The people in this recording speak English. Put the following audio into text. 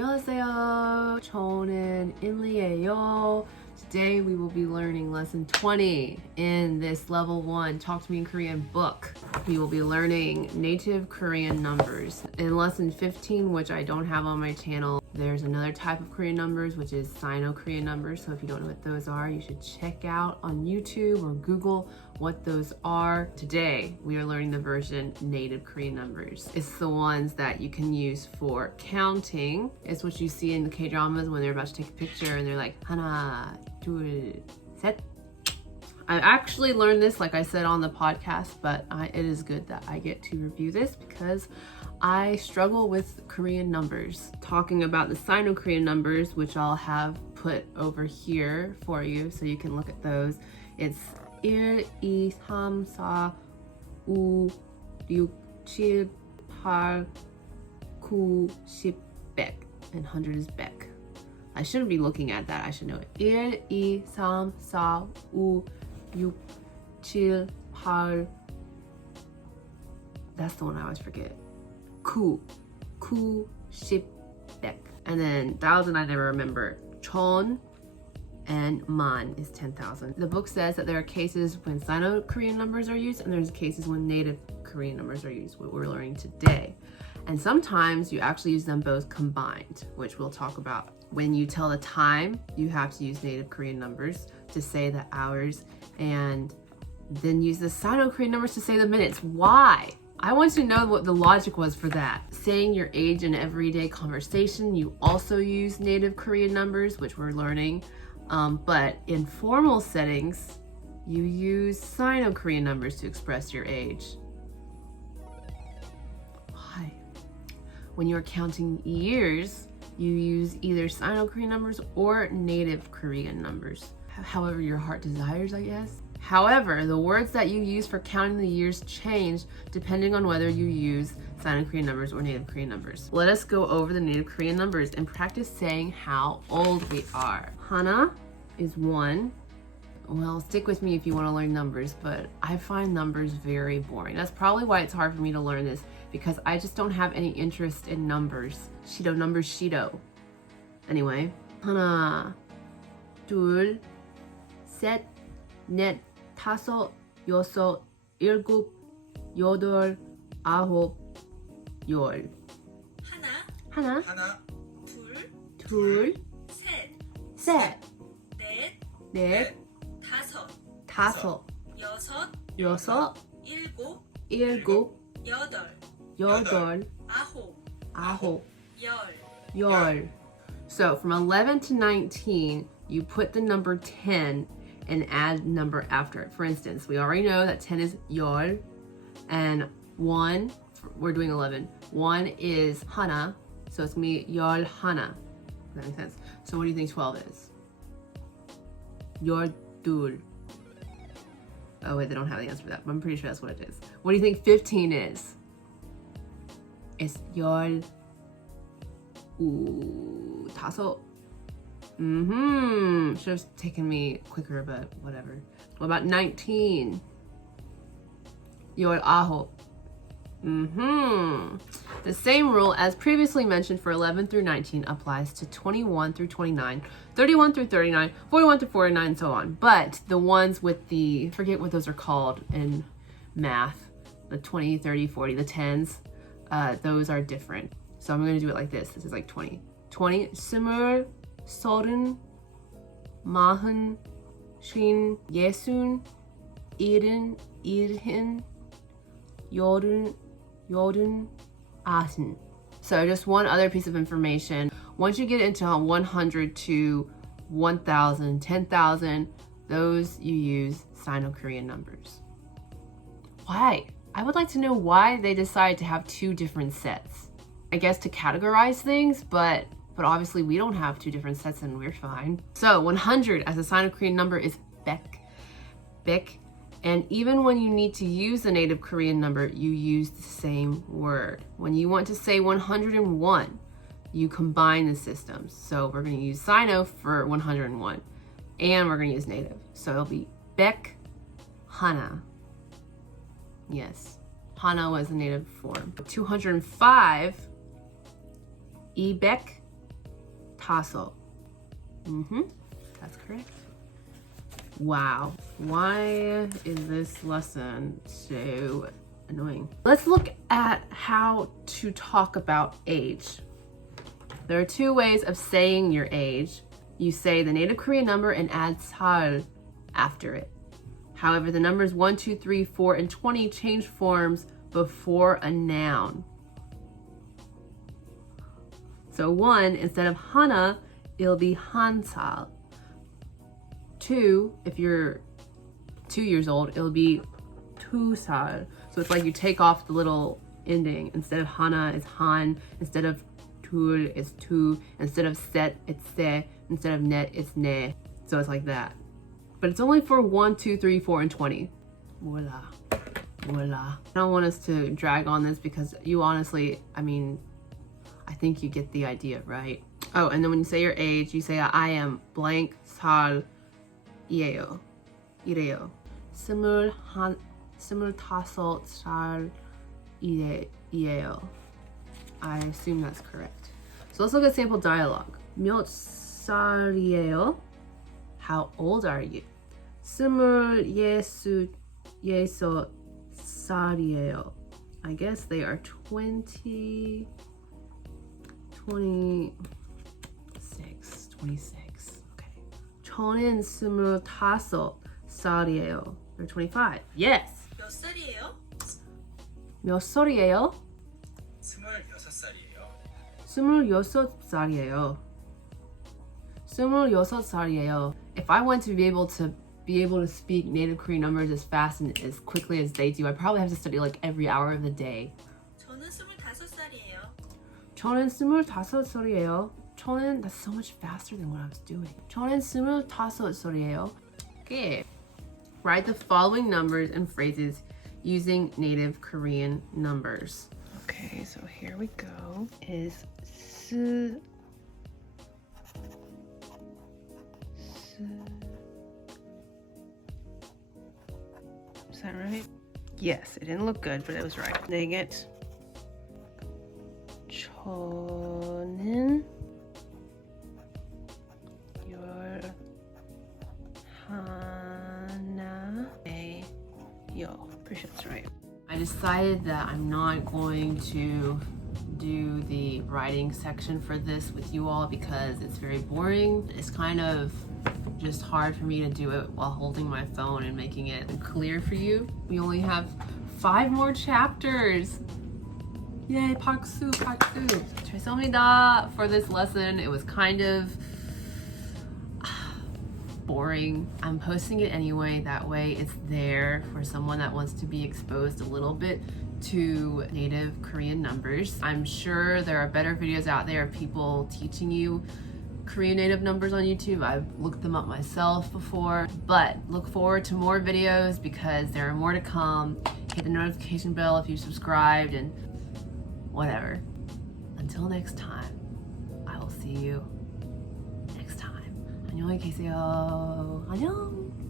안녕하세요. 저는 인리예요. Today we will be learning lesson 20 in this level 1 Talk to Me in Korean book. We will be learning native Korean numbers. In lesson 15, which I don't have on my channel, there's another type of Korean numbers, which is Sino-Korean numbers. So if you don't know what those are, you should check out on YouTube or Google what those are. Today, we are learning the version native Korean numbers. It's the ones that you can use for counting. It's what you see in the K-dramas when they're about to take a picture and they're like, 하나, 둘, 셋. I actually learned this, like I said, on the podcast, but it is good that I get to review this because I struggle with Korean numbers. Talking about the Sino-Korean numbers, which I'll have put over here for you so you can look at those. It's 1, 2, 3, 4, 5, 6, 7, 8, 9, 10, 100. And 100 is back. I shouldn't be looking at that. I should know it. 1, 2, 3, 4, 5, 6, 7, 8. That's the one I always forget. 9, 10, 100. And then 1,000 I never remember. 천 and man is 10,000. The book says that there are cases when Sino-Korean numbers are used and there's cases when native Korean numbers are used, what we're learning today. And sometimes you actually use them both combined, which we'll talk about. When you tell the time, you have to use native Korean numbers to say the hours and then use the Sino-Korean numbers to say the minutes. Why? I want to know what the logic was for that. Saying your age in everyday conversation, you also use native Korean numbers, which we're learning. But in formal settings, you use Sino-Korean numbers to express your age. Why? When you're counting years, you use either Sino-Korean numbers or native Korean numbers. However your heart desires, I guess. However, the words that you use for counting the years change depending on whether you use Sino-Korean numbers or native Korean numbers. Let us go over the native Korean numbers and practice saying how old we are. Hana is 1. Well, stick with me if you want to learn numbers, but I find numbers very boring. That's probably why it's hard for me to learn this, because I just don't have any interest in numbers. Shido. Anyway, 하나, 둘, 셋, 넷, 다섯, 여섯, 일곱, 여덟, 아홉, 열. 하나, 둘, 셋, 넷, 다섯, 여섯, 일곱, 여덟, 아홉, 열. So from 11 to 19, you put the number 10 and add number after it. For instance, we already know that 10 is 열, and 1, we're doing 11. 1 is 하나, so it's gonna be 열 하나. Does that make sense? So what do you think 12 is? 열둘. Oh wait, they don't have the answer for that, but I'm pretty sure that's what it is. What do you think 15 is? It's 열 다섯. Should have taken me quicker, but whatever. What about 19? 열아홉. The same rule as previously mentioned for 11 through 19 applies to 21 through 29, 31 through 39, 41 through 49, and so on. But the ones with the, forget what those are called in math, the 20, 30, 40, the 10s, those are different. So I'm going to do it like this. This is like 20. 20, 스물, 서른, 마흔, 쉰, 예순, 일흔, 일흔, 열흔, 아흔. So just one other piece of information. Once you get into 100 to 1,000, 10,000, those you use Sino-Korean numbers. Why? I would like to know why they decide to have two different sets. I guess to categorize things, but obviously we don't have two different sets and we're fine. So 100 as a Sino-Korean number is bek. And even when you need to use the native Korean number, you use the same word. When you want to say 101, you combine the systems. So we're going to use Sino for 101 and we're going to use native. So it'll be bek, hana. Yes, hana was the native form. 205, ibek, 다섯. That's correct. Wow, why is this lesson so annoying? Let's look at how to talk about age. There are two ways of saying your age. You say the native Korean number and add 살 after it. However, the numbers 1, 2, 3, 4, and 20 change forms before a noun. So 1, instead of 하나, it'll be 한 살. 2, if you're 2 years old, it'll be 두 살. So it's like you take off the little ending. Instead of 하나, it's 한. Instead of 둘, it's 두. Instead of 셋, it's 세. Instead of 넷, it's 네. So it's like that. But it's only for 1, 2, 3, 4, and 20. Voila. Voila. I don't want us to drag on this because you honestly, I mean, I think you get the idea, right? Oh, and then when you say your age, you say I am blank 살이에요. 이래요. 25살이에요. I assume that's correct. So let's look at sample dialogue. 몇 살이에요? How old are you? 26살이에요. I guess they are 26. 26. Okay. 저는 25살이에요. They're 25. Yes. 몇 살이에요? 몇 살이에요? 26살이에요. 26살이에요. 26살이에요. If I want to be able to speak native Korean numbers as fast and as quickly as they do, I probably have to study like every hour of the day. 저는 25살이에요. 저는 25살이에요. 저는, that's so much faster than what I was doing. 저는 25살이에요. Okay. Write the following numbers and phrases using native Korean numbers. Okay, so here we go. Is is that right? Yes, it didn't look good, but it was right. Dang it. 저는 하나예요. Pretty sure that's right. I decided that I'm not going to do the writing section for this with you all because it's very boring. It's kind of just hard for me to do it while holding my phone and making it clear for you. We only have 5 more chapters. Yay, 박수, 박수. 죄송합니다 for this lesson. It was kind of boring. I'm posting it anyway. That way it's there for someone that wants to be exposed a little bit to native Korean numbers. I'm sure there are better videos out there of people teaching you Korean native numbers on YouTube. I've looked them up myself before, but look forward to more videos because there are more to come. Hit the notification bell if you've subscribed and whatever. Until next time, I will see you next time. 안녕히 계세요. 안녕.